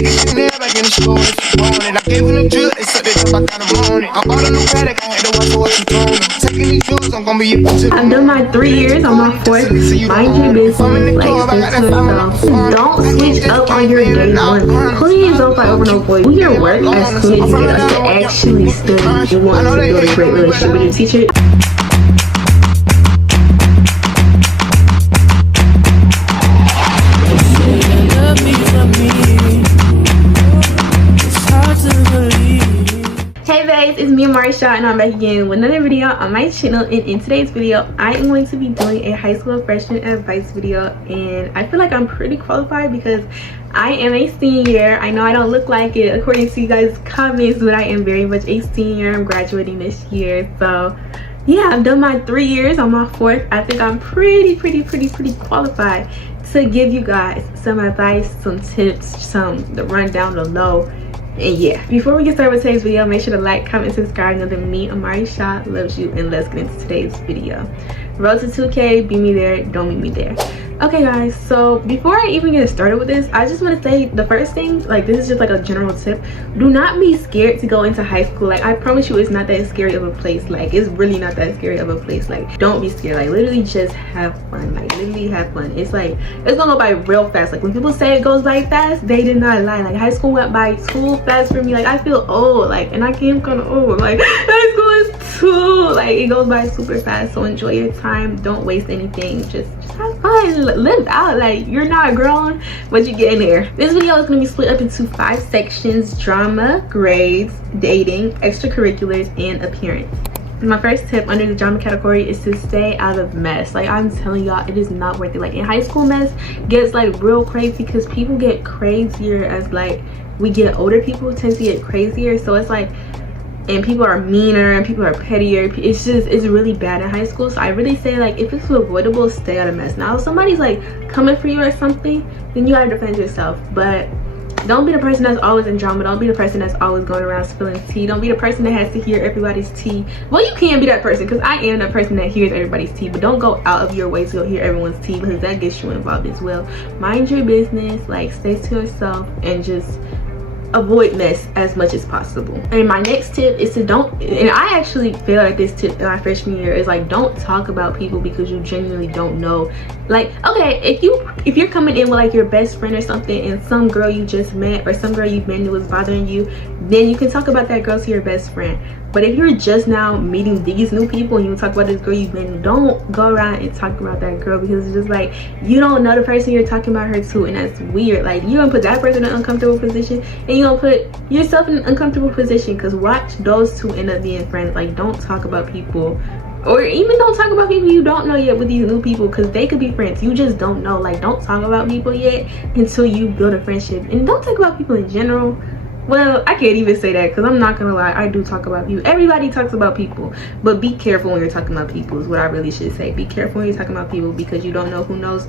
Back in the store, I gave him the drill, they said they come back in the morning. I bought a new paddock, I had to watch what you told me. Taking these drugs, I'm gonna be up to. I've done my 3 years on my 4th. Mind your business, like stick to yourself. Don't switch up on your day one. Please don't fight over no boy. Do your work as soon as you get up to actually study. You want to build a great relationship with your teacher. It's me, Marisha, and I'm back again with another video on my channel. And in today's video, I am going to be doing a high school freshman advice video, and I feel like I'm pretty qualified because I am a senior. I know I don't look like it according to you guys' comments, but I am very much a senior. I'm graduating this year, so yeah, I've done my 3 years on my 4th. I think I'm pretty qualified to give you guys some advice, some tips, the rundown, the low. And yeah, before we get started with today's video, make sure to like, comment, subscribe. Know that me, Amari Shah, loves you, and let's get into today's video. Road to 2K, be me there, don't meet me there. Okay guys, so before I even get started with this, I just want to say the first thing, like this is just like a general tip. Do not be scared to go into high school. Like I promise you, it's not that scary of a place. Like it's really not that scary of a place. Like don't be scared. Like literally just have fun. Like literally have fun. It's like it's gonna go by real fast. Like when people say it goes by fast, they did not lie. Like high school went by too fast for me. Like I feel old. Like and I came kind of old. Like high school is too, like it goes by super fast. So enjoy your time. Don't waste anything. Just have fun. Live out. Like you're not grown, but you get in there. This video is going to be split up into 5 sections: drama, grades, dating, extracurriculars, and appearance. My first tip under the drama category is to stay out of mess. Like I'm telling y'all, it is not worth it. Like in high school, mess gets like real crazy because people get crazier as like we get older. People tend to get crazier, so it's like, and people are meaner and people are pettier. It's really bad in high school. So I really say, like, if it's avoidable, stay out of mess. Now if somebody's like coming for you or something, then you gotta defend yourself, but don't be the person that's always in drama. Don't be the person that's always going around spilling tea. Don't be the person that has to hear everybody's tea. Well, you can be that person, because I am that person that hears everybody's tea, but don't go out of your way to go hear everyone's tea, because that gets you involved as well. Mind your business, like stay to yourself and just avoid mess as much as possible. And my next tip is to don't, and I actually failed at this tip in my freshman year, is like don't talk about people because you genuinely don't know. Like okay, if you're coming in with like your best friend or something, and some girl you just met or some girl you've met who was bothering you, then you can talk about that girl to your best friend. But if you're just now meeting these new people and you talk about this girl you've been, don't go around and talk about that girl, because it's just like you don't know the person you're talking about her to, and that's weird. Like you're gonna put that person in an uncomfortable position, and you're gonna put yourself in an uncomfortable position, because watch those two end up being friends. Like don't talk about people, or even don't talk about people you don't know yet with these new people, because they could be friends. You just don't know. Like don't talk about people yet until you build a friendship. And don't talk about people in general. Well, I can't even say that, because I'm not gonna lie, I do talk about people. Everybody talks about people, but be careful when you're talking about people is what I really should say. Be careful when you're talking about people, because you don't know who knows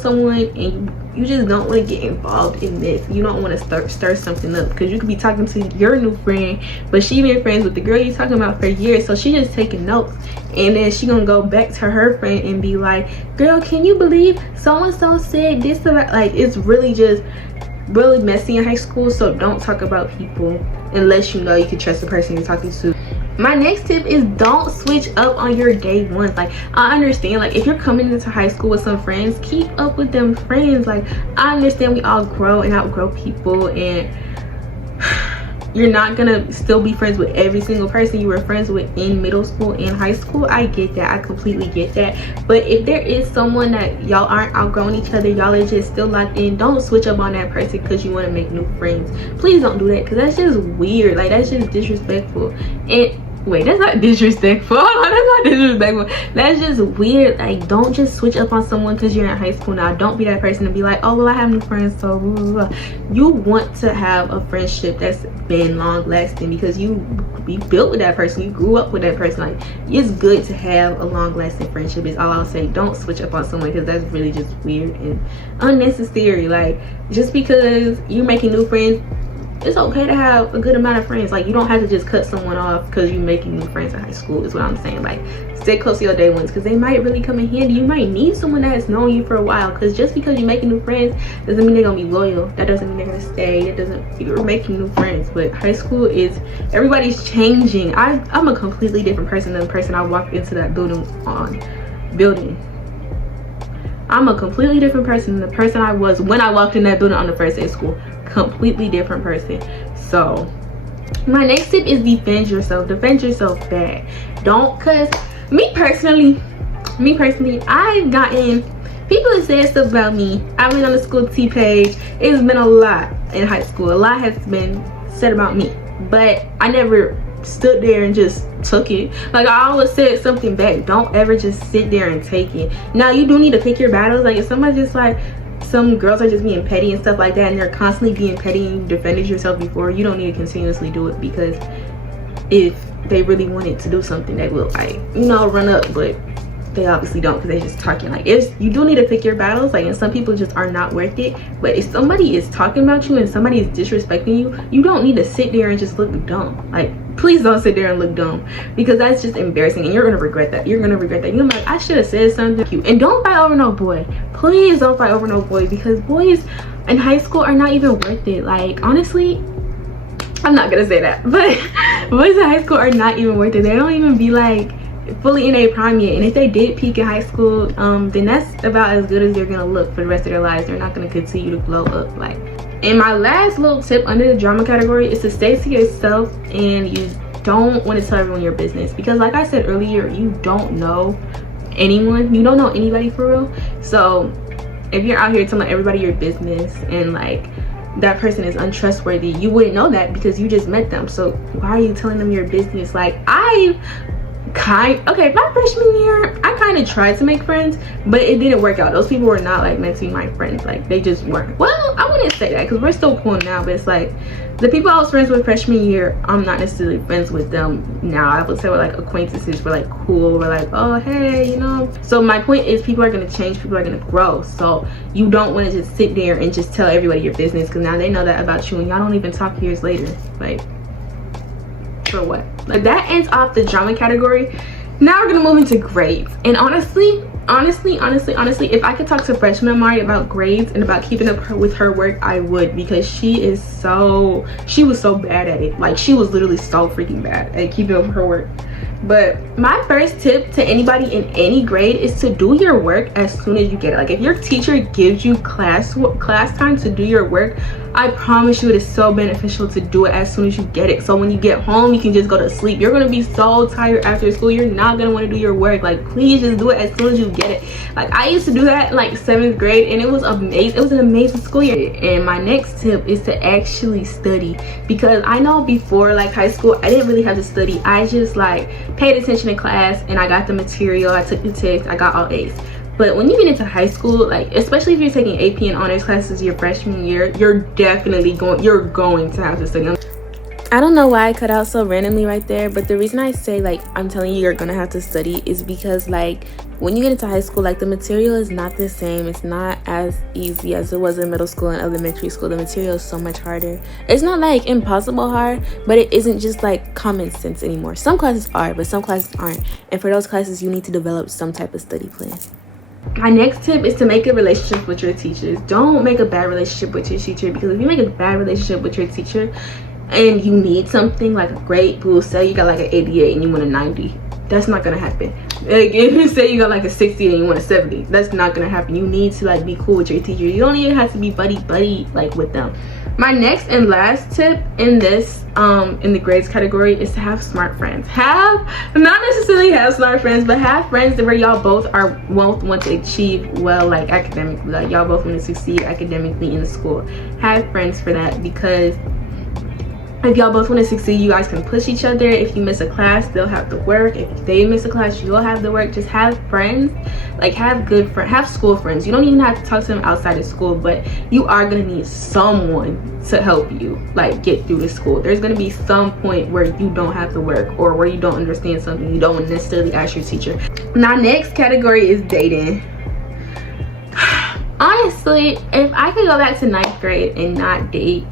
someone, and you just don't want to get involved in this. You don't want to stir something up, because you could be talking to your new friend, but she been friends with the girl you're talking about for years, so she just taking notes, and then she gonna go back to her friend and be like, girl, can you believe so and so said this about, like it's really just really messy in high school. So don't talk about people unless you know you can trust the person you're talking to. My next tip is don't switch up on your day one. Like I understand, like if you're coming into high school with some friends, keep up with them friends. Like I understand we all grow and outgrow people, and you're not gonna still be friends with every single person you were friends with in middle school and high school. I get that, I completely get that. But if there is someone that y'all aren't outgrowing each other, y'all are just still locked in, don't switch up on that person because you want to make new friends. Please don't do that, because that's just weird. Like that's just disrespectful. And wait, that's not disrespectful. Hold on, that's not disrespectful. That's just weird. Like don't just switch up on someone because you're in high school now. Don't be that person to be like, oh well, I have new friends, so blah, blah, blah. You want to have a friendship that's been long lasting, because you built with that person, you grew up with that person. Like it's good to have a long lasting friendship is all I'll say. Don't switch up on someone, because that's really just weird and unnecessary. Like just because you're making new friends it's okay to have a good amount of friends. Like, you don't have to just cut someone off because you're making new friends in high school, is what I'm saying. Like, stay close to your day ones because they might really come in handy. You might need someone that has known you for a while, because just because you're making new friends doesn't mean they're gonna be loyal. That doesn't mean they're gonna stay. It doesn't, you're making new friends. But high school is, everybody's changing. I'm a completely different person than the person I walked into that building. I'm a completely different person than the person I was when I walked in that building on the first day of school. Completely different person. So my next tip is defend yourself. Defend yourself bad. Don't, cause me personally, I've gotten, people have said stuff about me. I've been on the school T page. It's been a lot in high school. A lot has been said about me, but I never stood there and just took it. Like, I always said something back. Don't ever just sit there and take it. Now, you do need to pick your battles. Like, if somebody just like, some girls are just being petty and stuff like that, and they're constantly being petty and you defended yourself before, you don't need to continuously do it, because if they really wanted to do something, they will, like, you know, run up, but they obviously don't, because they're just talking. Like, you do need to pick your battles. Like, and some people just are not worth it. But if somebody is talking about you and somebody is disrespecting you, you don't need to sit there and just look dumb. Like, please don't sit there and look dumb, because that's just embarrassing, and you're gonna regret that. You're gonna regret that. You're gonna be like, I should have said something cute. And don't fight over no boy. Please don't fight over no boy, because boys in high school are not even worth it. Like, honestly, I'm not gonna say that, but boys in high school are not even worth it. They don't even be like fully in a prime yet, and if they did peak in high school, then that's about as good as they're gonna look for the rest of their lives. They're not gonna continue to glow up. Like, and my last little tip under the drama category is to stay to yourself, and you don't want to tell everyone your business, because like I said earlier, you don't know anyone, you don't know anybody for real. So if you're out here telling everybody your business and like that person is untrustworthy, you wouldn't know that because you just met them. So why are you telling them your business? Like, my freshman year, I kind of tried to make friends, but it didn't work out. Those people were not like meant to be my friends. Like, they just weren't. Well, I wouldn't say that, because we're still cool now, but it's like the people I was friends with freshman year, I'm not necessarily friends with them now. I would say we're like acquaintances. We're like cool. We're like, oh hey, you know. So my point is, people are going to change, people are going to grow. So you don't want to just sit there and just tell everybody your business, because now they know that about you and y'all don't even talk years later. Like, for what? Like, that ends off the drama category. Now we're gonna move into grades. And honestly, if I could talk to freshman Amari about grades and about keeping up with her work, I would, because she was so bad at it. Like, she was literally so freaking bad at keeping up with her work. But my first tip to anybody in any grade is to do your work as soon as you get it. Like, if your teacher gives you class time to do your work, I promise you it is so beneficial to do it as soon as you get it. So when you get home, you can just go to sleep. You're going to be so tired after school, you're not going to want to do your work. Like, please just do it as soon as you get it. Like, I used to do that in like 7th grade, and it was amazing. It was an amazing school year. And my next tip is to actually study, because I know before like high school, I didn't really have to study. I just like paid attention in class, and I got the material, I took the test, I got all A's. But when you get into high school, like especially if you're taking AP and honors classes your freshman year, you're definitely going to have to study. I don't know why I cut out so randomly right there, but the reason I say like I'm telling you you're gonna have to study is because like when you get into high school, like the material is not the same. It's not as easy as it was in middle school and elementary school. The material is so much harder. It's not like impossible hard, but it isn't just like common sense anymore. Some classes are, but some classes aren't. And for those classes, you need to develop some type of study plan. My next tip is to make a relationship with your teachers. Don't make a bad relationship with your teacher, because if you make a bad relationship with your teacher and you need something like a grade boost, say you got like an 88 and you want a 90, that's not gonna happen. Like, if you say you got like a 60 and you want a 70, that's not gonna happen. You need to like be cool with your teacher. You don't even have to be buddy like with them. My next and last tip in this in the grades category is to have smart friends. Not necessarily have smart friends, but have friends where y'all both want to achieve well, like academically. Like, y'all both want to succeed academically in school. Have friends for that, because if y'all both want to succeed, you guys can push each other. If you miss a class, they'll have the work. If they miss a class, you'll have the work. Just have friends. Like, have good friends. Have school friends. You don't even have to talk to them outside of school, but you are going to need someone to help you, like, get through the school. There's going to be some point where you don't have the work, or where you don't understand something you don't necessarily ask your teacher. Now, next category is dating. Honestly, if I could go back to 9th grade and not date,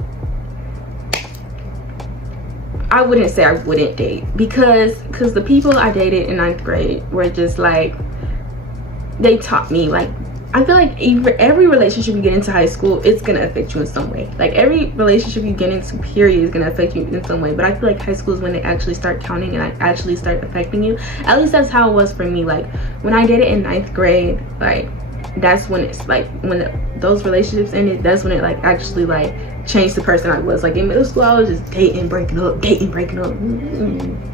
I wouldn't say I wouldn't date, because the people I dated in 9th grade were just like, they taught me, like, I feel like every relationship you get into high school, it's gonna affect you in some way. Like, every relationship you get into, period, is gonna affect you in some way. But I feel like high school is when they actually start counting and like actually start affecting you. At least that's how it was for me. Like, when I dated in 9th grade, like, that's when it's like, when those relationships ended, that's when it like actually like changed the person I was. Like, in middle school, I was just dating, breaking up, dating, breaking up.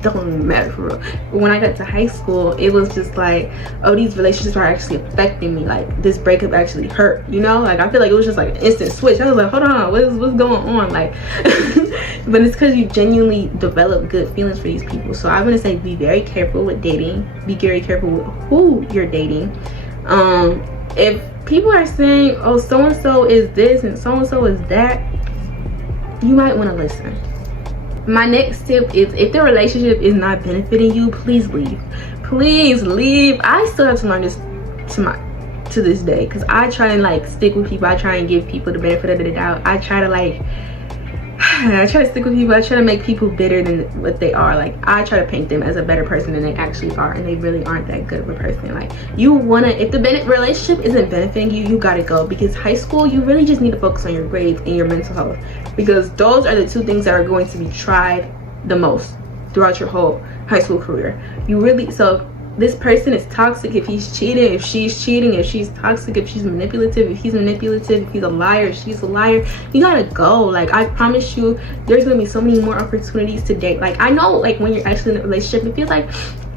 Don't even matter for real. But when I got to high school, it was just like, oh, these relationships are actually affecting me. Like, this breakup actually hurt, you know? Like, I feel like it was just like an instant switch. I was like, hold on, what's going on? Like, but it's because you genuinely develop good feelings for these people. So I'm gonna say, be very careful with dating. Be very careful with who you're dating. If people are saying, oh, so-and-so is this and so-and-so is that, you might want to listen. My next tip is, if the relationship is not benefiting you, please leave. Please leave. I still have to learn this to this day, because I try and like stick with people. I try and give people the benefit of the doubt. I try to stick with people. I try to make people better than what they are. Like, I try to paint them as a better person than they actually are, and they really aren't that good of a person. Like, you wanna, if the relationship isn't benefiting you, you gotta go. Because high school, you really just need to focus on your grades and your mental health, because those are the two things that are going to be tried the most throughout your whole high school career. You really, so this person is toxic if he's cheating, if she's cheating, if she's toxic, if she's manipulative, if he's manipulative, if he's a liar, if she's a liar, you gotta go. Like, I promise you, there's gonna be so many more opportunities to date. Like, I know, like, when you're actually in a relationship, it feels like,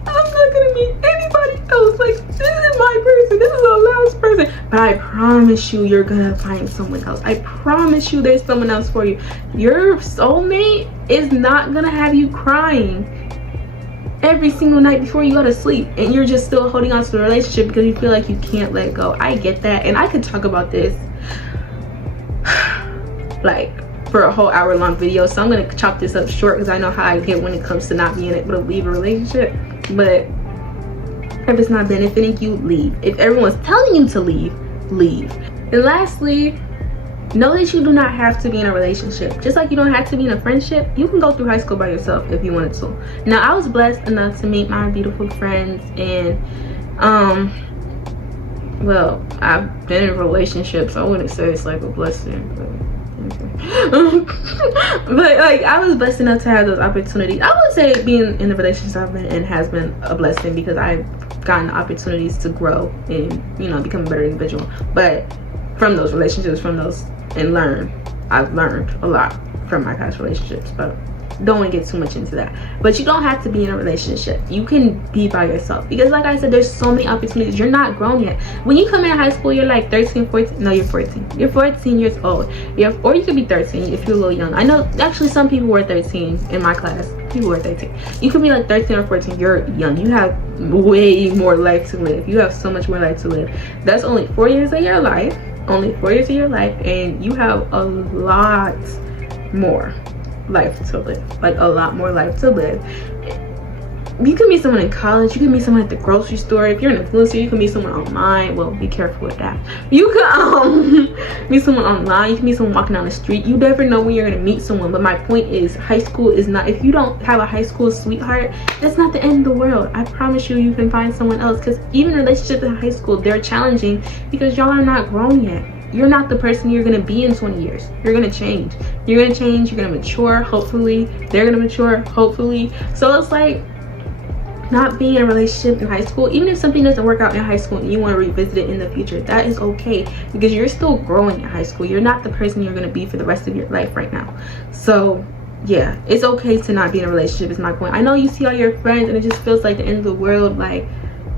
I'm not gonna meet anybody else. Like, this is my person, this is the last person. But I promise you, you're gonna find someone else. I promise you, there's someone else for you. Your soulmate is not gonna have you crying every single night before you go to sleep, and you're just still holding on to the relationship because you feel like you can't let go. I get that, and I could talk about this like for a whole hour-long video, so I'm gonna chop this up short, because I know how I get when it comes to not being able to leave a relationship. But if it's not benefiting you, leave. If everyone's telling you to leave, leave. And lastly, know that you do not have to be in a relationship. Just like you don't have to be in a friendship, you can go through high school by yourself if you wanted to. Now, I was blessed enough to meet my beautiful friends, and well, I've been in relationships, so I wouldn't say it's like a blessing, but like, I was blessed enough to have those opportunities. I would say being in the relationships I've been in has been a blessing, because I've gotten opportunities to grow and, you know, become a better individual. But from those relationships, and I've learned a lot from my past relationships. But don't want to get too much into that. But you don't have to be in a relationship. You can be by yourself, because like I said, there's so many opportunities. You're not grown yet. When you come in high school, you're like 13, 14. No, you're 14. You're 14 years old. Or you could be 13 if you're a little young. I know actually some people were 13 in my class. People were 13. You could be like 13 or 14. You're young. You have way more life to live. You have so much more life to live. That's only 4 years of your life. Only 4 years of your life, and you have a lot more life to live. Like, a lot more life to live. You can meet someone in college, you can meet someone at the grocery store. If you're an influencer, you can meet someone online. Well, be careful with that. You can meet someone online, you can meet someone walking down the street. You never know when you're gonna meet someone. But my point is, high school is not, if you don't have a high school sweetheart, that's not the end of the world. I promise you, you can find someone else, because even relationships in high school, they're challenging, because y'all are not grown yet. You're not the person you're gonna be in 20 years. You're gonna change. You're gonna change, you're gonna mature, hopefully. They're gonna mature, hopefully. So it's like, not being in a relationship in high school, even if something doesn't work out in high school and you want to revisit it in the future, that is okay, because you're still growing in high school. You're not the person you're going to be for the rest of your life right now. So yeah, it's okay to not be in a relationship, is my point. I know you see all your friends and it just feels like the end of the world. Like,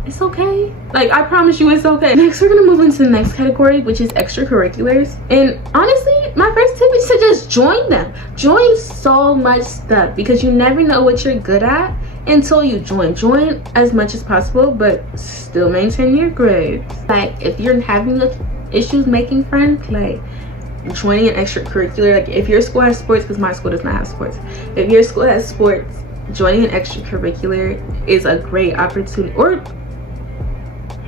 it's okay. Like, I promise you, it's okay. Next, we're gonna move into the next category, which is extracurriculars. And honestly, my first tip is to just join them. Join so much stuff, because you never know what you're good at until you join as much as possible, but still maintain your grades. Like, if you're having issues making friends, like, joining an extracurricular. Like, if your school has sports, because my school does not have sports, if your school has sports, joining an extracurricular is a great opportunity. Or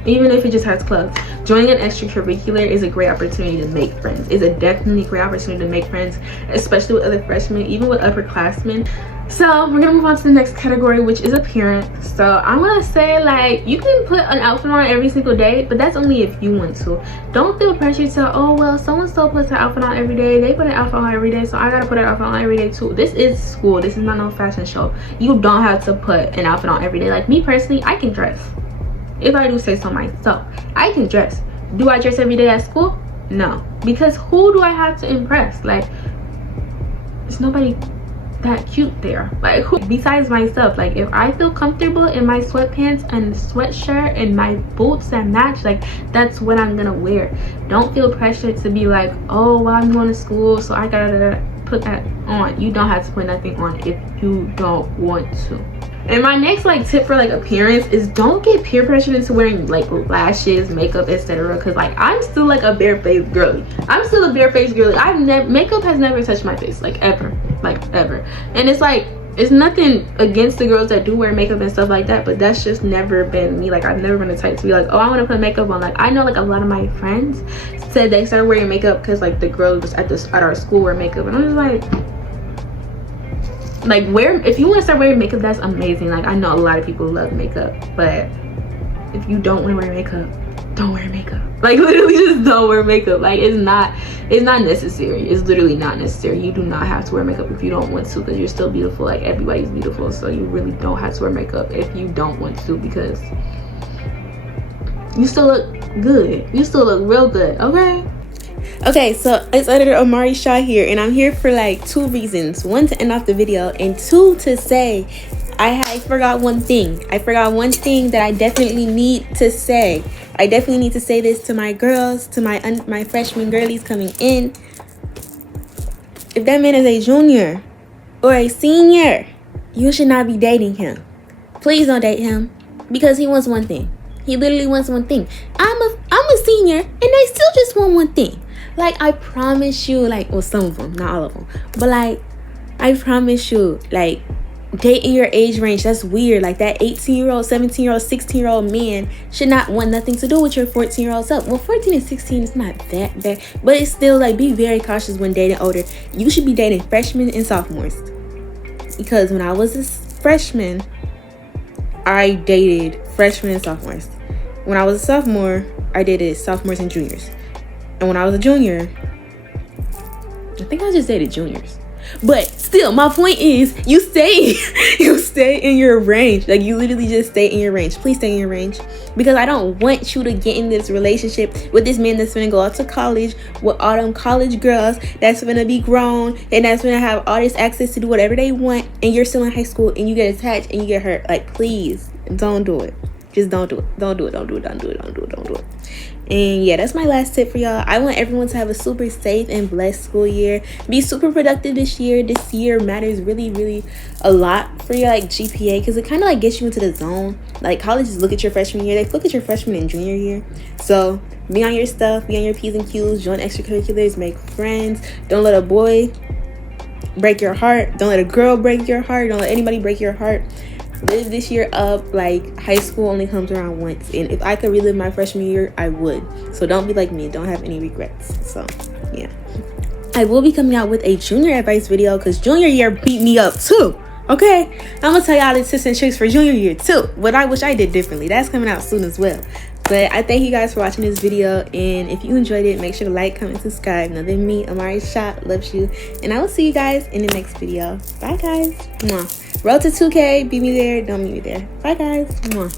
even if it just has clubs. Joining an extracurricular is a great opportunity to make friends. It's a definitely great opportunity to make friends, especially with other freshmen, even with upperclassmen. So we're gonna move on to the next category, which is appearance. So I'm gonna say, like, you can put an outfit on every single day, but that's only if you want to. Don't feel pressure to, oh well, so and so puts an outfit on every day, they put an outfit on every day, so I gotta put an outfit on every day too. This is school. This is not no fashion show. You don't have to put an outfit on every day. Like me personally, I can dress, if I do say so myself. I can dress. Do I dress every day at school? No, because who do I have to impress? Like, there's nobody that cute there, like, who besides myself. Like, if I feel comfortable in my sweatpants and sweatshirt and my boots that match, like, that's what I'm gonna wear. Don't feel pressured to be like, oh well, I'm going to school, so I gotta put that on. You don't have to put nothing on if you don't want to. And my next, like, tip for, like, appearance is don't get peer pressured into wearing, like, lashes, makeup, etc. Because, like, I'm still, like, a barefaced girly. I'm still a barefaced girly. Makeup has never touched my face, like, ever. Like, ever. And it's like, it's nothing against the girls that do wear makeup and stuff like that, but that's just never been me. Like, I've never been the type to be like, oh, I want to put makeup on. Like, I know, like, a lot of my friends said they started wearing makeup because, like, the girls at our school wear makeup, and I'm just like, if you want to start wearing makeup, that's amazing. Like, I know a lot of people love makeup, but if you don't want to wear makeup, don't wear makeup. Like, literally just don't wear makeup. Like, it's not necessary. It's literally not necessary. You do not have to wear makeup if you don't want to, because you're still beautiful. Like, everybody's beautiful, so you really don't have to wear makeup if you don't want to, because you still look good. You still look real good. Okay, so it's editor Amari Shaw here, and I'm here for, like, 2 reasons. 1, to end off the video, and 2, to say I forgot one thing. I forgot one thing that I definitely need to say. I definitely need to say this to my girls, to my freshman girlies coming in. If that man is a junior or a senior, you should not be dating him. Please don't date him, because he wants one thing. He literally wants one thing. I'm a senior, and they still just want one thing. Like, I promise you, like, well, some of them, not all of them, but, like, I promise you, like, date in your age range, that's weird. Like, that 18-year-old, 17-year-old, 16-year-old man should not want nothing to do with your 14-year-old self. Well, 14 and 16 is not that bad, but it's still, like, be very cautious when dating older. You should be dating freshmen and sophomores, because when I was a freshman, I dated freshmen and sophomores. When I was a sophomore, I dated sophomores and juniors. And when I was a junior, I think I just dated juniors. But still, my point is, you stay in your range. Like, you literally just stay in your range. Please stay in your range, because I don't want you to get in this relationship with this man that's gonna go out to college with all them college girls, that's gonna be grown, and that's gonna have all this access to do whatever they want, and you're still in high school, and you get attached and you get hurt. Like, please don't do it. Just don't do it. Don't do it. Don't do it. Don't do it. Don't do it. Don't do it. And yeah, that's my last tip for y'all. I want everyone to have a super safe and blessed school year. Be super productive this year. This year matters really, really a lot for your, like, GPA, because it kind of, like, gets you into the zone. Like, colleges look at your freshman year. They look at your freshman and junior year. So be on your stuff. Be on your P's and Q's. Join extracurriculars. Make friends. Don't let a boy break your heart. Don't let a girl break your heart. Don't let anybody break your heart. Live this year up. Like, high school only comes around once, and if I could relive my freshman year, I would. So don't be like me. Don't have any regrets. So yeah, I will be coming out with a junior advice video, because junior year beat me up too. Okay, I'm gonna tell y'all the tips and tricks for junior year too, what I wish I did differently. That's coming out soon as well. But I thank you guys for watching this video, and if you enjoyed it, make sure to like, comment, subscribe. Now then, me, Amari Shot, loves you, and I will see you guys in the next video. Bye guys. Mwah. Road to 2K. Be me there. Don't meet me there. Bye guys. Mwah.